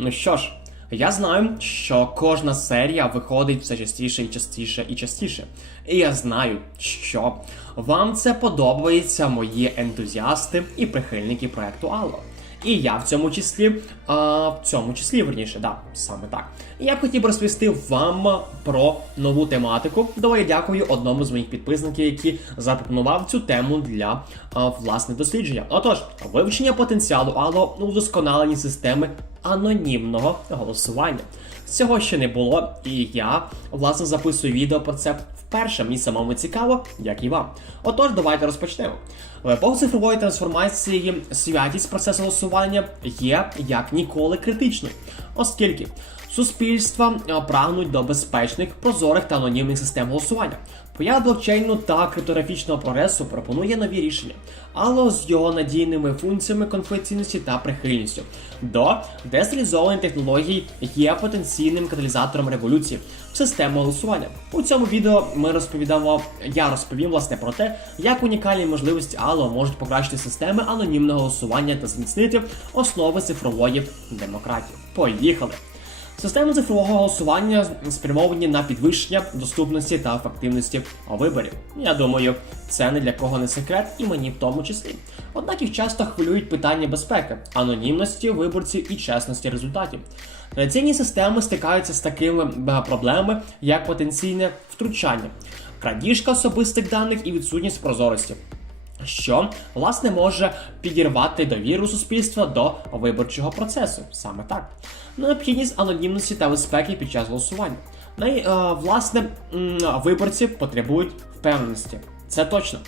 Ну що ж, я знаю, що кожна серія виходить все частіше і частіше і частіше. І я знаю, що вам це подобається, мої ентузіасти і прихильники проекту Алло. І я в цьому числі, а, в цьому числі, верніше, да, саме так. Я б хотів розповісти вам про нову тематику. Доволі дякую одному з моїх підписників, який запропонував цю тему для а, власне дослідження. Отож, вивчення потенціалу Алло у вдосконаленні системи анонімного голосування. Цього ще не було, і я власне записую відео про це вперше. Мені самому цікаво, як і вам. Отож, давайте розпочнемо. В епоху цифрової трансформації святість процесу голосування є як ніколи критичною, оскільки суспільства прагнуть до безпечних, прозорих та анонімних систем голосування. Поява блокчейну та криптографічного прогресу пропонує нові рішення, але з його надійними функціями конфіденційності та прихильністю до децентралізованих технологій є потенційним каталізатором революції в систему голосування. У цьому відео ми розповідамо, я розповім власне про те, як унікальні можливості Allo можуть покращити системи анонімного голосування та зміцнити основи цифрової демократії. Поїхали! Системи цифрового голосування спрямовані на підвищення доступності та ефективності виборів. Я думаю, це не для кого не секрет, і мені в тому числі. Однак їх часто хвилюють питання безпеки, анонімності виборців і чесності результатів. Традиційні системи стикаються з такими е, проблемами, як потенційне втручання, крадіжка особистих даних і відсутність прозорості що власне може підірвати довіру суспільства до виборчого процесу. Саме так. Необхідність анонімності та безпеки під час голосування. Най, е, власне, виборці потребують впевненості. Це точно.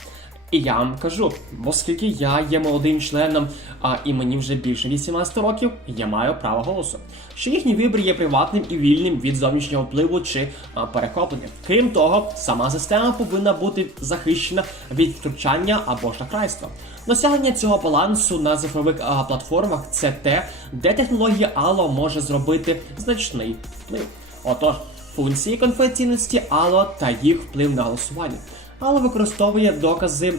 І я вам кажу, оскільки я є молодим членом, а і мені вже більше 18 років, я маю право голосу. Що їхній вибір є приватним і вільним від зовнішнього впливу чи а, перехоплення. Крім того, сама система повинна бути захищена від втручання або шахрайства. Досягнення цього балансу на цифрових а, платформах це те, де технологія Allo може зробити значний вплив. Отож, функції конфіденційності Allo та їх вплив на голосування але використовує докази,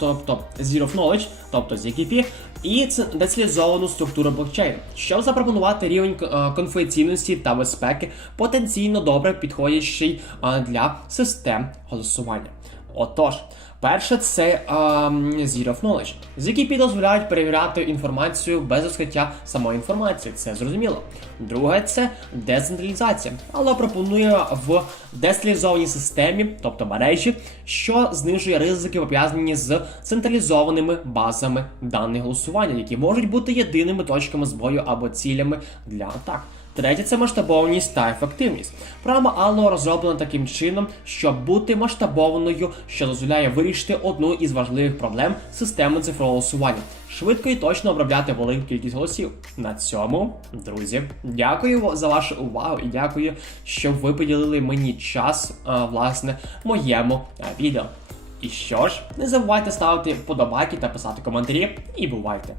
тобто Zero of Knowledge, тобто ZKP, і це децентралізовану структуру блокчейну, щоб запропонувати рівень е, конфіденційності та безпеки, потенційно добре підходящий е, для систем голосування. Отож, перше це ем, Zero of Knowledge. ZKP дозволяють перевіряти інформацію без розкриття самої інформації, це зрозуміло. Друге це децентралізація, але пропонує в децентралізованій системі, тобто мережі, що знижує ризики пов'язані з централізованими базами даних голосування, які можуть бути єдиними точками збою або цілями для атак. Третє це масштабованість та ефективність. Програма Allo розроблена таким чином, щоб бути масштабованою, що дозволяє вирішити одну із важливих проблем системи цифрового голосування. Швидко і точно обробляти велику кількість голосів. На цьому, друзі, дякую за вашу увагу і дякую, що ви поділили мені час, а, власне, моєму відео. І що ж, не забувайте ставити вподобайки та писати коментарі, і бувайте!